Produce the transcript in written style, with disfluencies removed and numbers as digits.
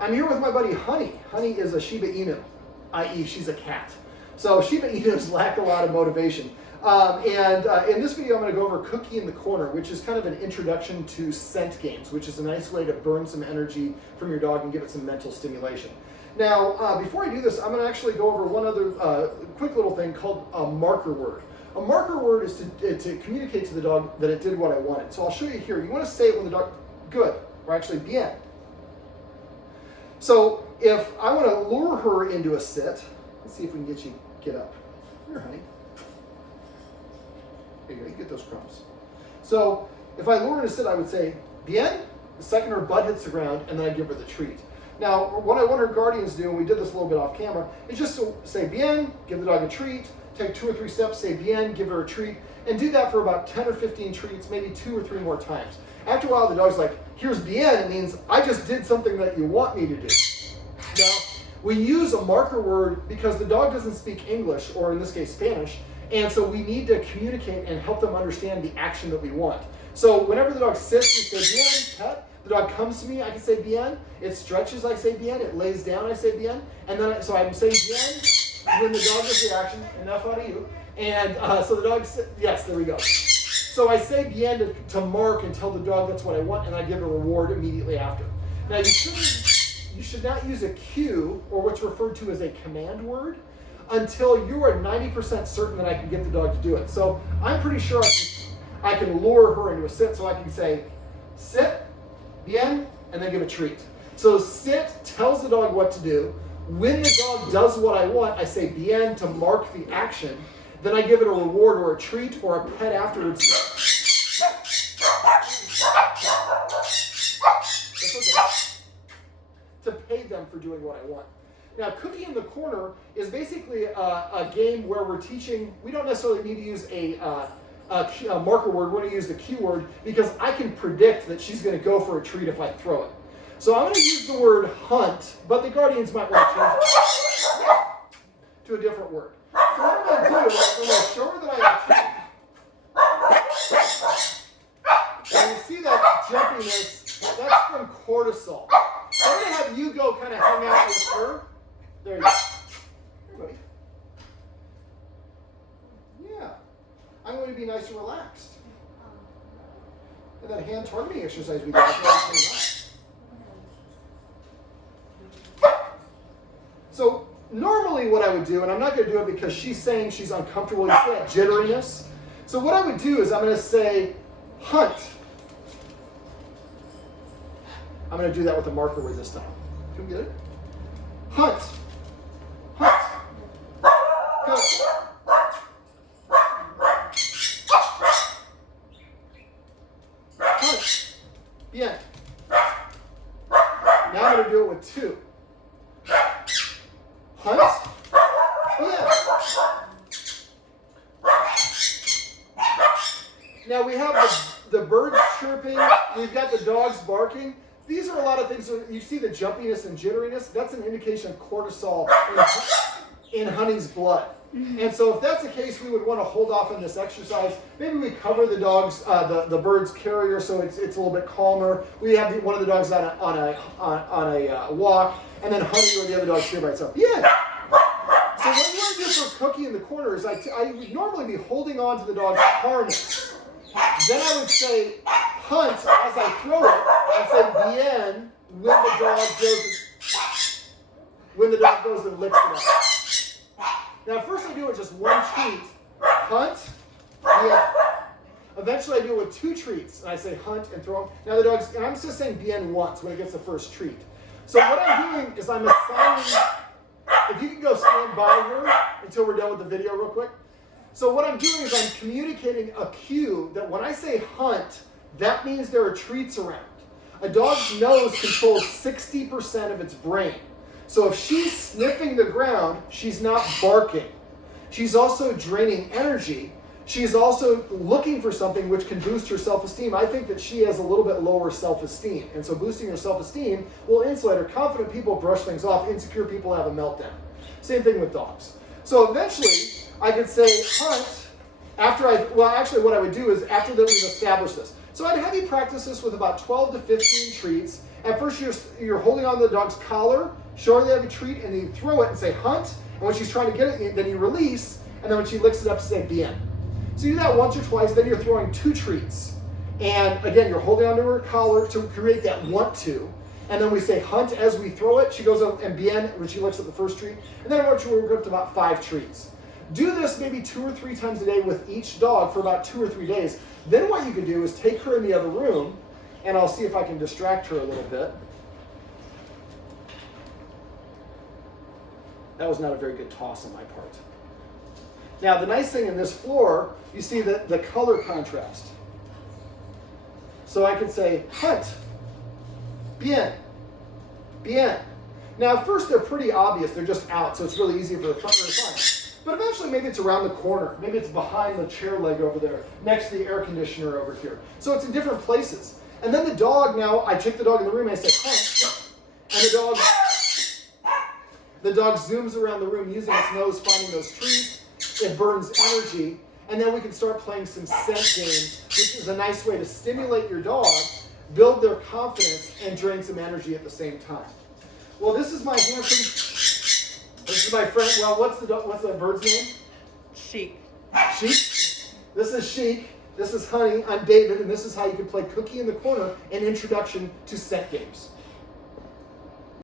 I'm here with my buddy Honey. Honey is a Shiba Inu, i.e. she's a cat. So Shiba Inus lack a lot of motivation. In this video, I'm going to go over Cookie in the Corner, which is kind of an introduction to scent games, which is a nice way to burn some energy from your dog and give it some mental stimulation. Now, before I do this, I'm going to actually go over one other quick little thing called a marker word. A marker word is to communicate to the dog that it did what I wanted. So I'll show you here. You want to say it when the dog, good, or actually bien. So if I want to lure her into a sit, let's see if we can get up. Here, Honey. There you go, you get those crumbs. So if I lure her to sit, I would say, bien, the second her butt hits the ground, and then I give her the treat. Now, what I want her guardians to do, and we did this a little bit off camera, is just to say bien, give the dog a treat, take 2 or 3 steps, say bien, give her a treat, and do that for about 10 or 15 treats, maybe 2 or 3 more times. After a while, the dog's like, here's bien, it means I just did something that you want me to do. Now, we use a marker word because the dog doesn't speak English, or in this case, Spanish, and so we need to communicate and help them understand the action that we want. So whenever the dog sits, we say bien, pet. The dog comes to me, I can say bien. It stretches, I say bien. It lays down, I say bien. And then, so I'm saying bien, when the dog does the action, enough out of you. And so the dog, yes, there we go. So I say bien to mark and tell the dog that's what I want, and I give a reward immediately after. Now you should not use a cue, or what's referred to as a command word, until you are 90% certain that I can get the dog to do it. So I'm pretty sure I can lure her into a sit, so I can say, sit, bien, and then give a treat. So sit tells the dog what to do. When the dog does what I want, I say bien to mark the action. Then I give it a reward or a treat or a pet afterwards. To pay them for doing what I want. Now, Cookie in the Corner is basically a game where we're teaching, we don't necessarily need to use a marker word, we're going to use the cue word because I can predict that she's going to go for a treat if I throw it. So I'm going to use the word hunt, but the guardians might want to change it to a different word. So what I'm going to do is I'm going to show her that I have a treat. And you see that jumpiness, that's from cortisol. I'm going to have you go kind of hang out with her. There you go. Here, buddy. Yeah. I'm going to be nice and relaxed. And that hand targeting exercise we got. So normally what I would do, and I'm not going to do it because she's saying she's uncomfortable, you see that jitteriness. So what I would do is I'm going to say hunt. I'm going to do that with a marker word this time. Can we get it? Hunt. Hunt. Go. Hunt. Bien. Now I'm going to do it with 2. Hunt. Bien. Now we have the birds chirping. We've got the dogs barking. These are a lot of things. You see the jumpiness and jitteriness. That's an indication of cortisol in Honey's blood. And so if that's the case, we would want to hold off on this exercise. Maybe we cover the dog's, the bird's carrier so it's a little bit calmer. We have one of the dogs on a walk, and then Honey or the other dog here by itself. Yeah. So what you want to do for Cookie in the Corner is I would normally be holding on to the dog's harness. Then I would say hunt as I throw it. I say bien when the dog goes and licks it up. Now first I do it just 1 treat. Hunt, bien. Eventually I do it with 2 treats. And I say hunt and throw them. Now the dog's, and I'm just saying bien once when it gets the first treat. So what I'm doing is I'm assigning, if you can go stand by her until we're done with the video real quick. So what I'm doing is I'm communicating a cue that when I say hunt, that means there are treats around. A dog's nose controls 60% of its brain. So if she's sniffing the ground, she's not barking. She's also draining energy. She's also looking for something which can boost her self-esteem. I think that she has a little bit lower self-esteem. And so boosting her self-esteem will insulate her. Confident people brush things off. Insecure people have a meltdown. Same thing with dogs. So eventually, I could say hunt what I would do is after that we've established this. So I'd have you practice this with about 12 to 15 treats, At first, you're holding on to the dog's collar, showing they have a treat, and then you throw it and say hunt. And when she's trying to get it, then you release, and then when she licks it up, say bien. So you do that once or twice, then you're throwing 2 treats. And again, you're holding onto her collar to create that want to. And then we say hunt as we throw it. She goes up and bien when she licks up the first treat. And then eventually we're up to about 5 treats. Do this maybe 2 or 3 times a day with each dog for about 2 or 3 days. Then what you can do is take her in the other room, and I'll see if I can distract her a little bit. That was not a very good toss on my part. Now, the nice thing in this floor, you see the color contrast. So I could say, hunt, bien, bien. Now, at first, they're pretty obvious. They're just out, so it's really easy for the front runner to find. But eventually, maybe it's around the corner. Maybe it's behind the chair leg over there, next to the air conditioner over here. So it's in different places. And then the dog, now, I take the dog in the room and I say, hunt, and the dog zooms around the room using its nose, finding those treats. It burns energy, and then we can start playing some scent games, which is a nice way to stimulate your dog, build their confidence, and drain some energy at the same time. Well, this is my handsome, this is my friend, well, what's the bird's name? Chic. Chic? This is Chic, this is Honey, I'm David, and this is how you can play Cookie in the Corner, an introduction to scent games.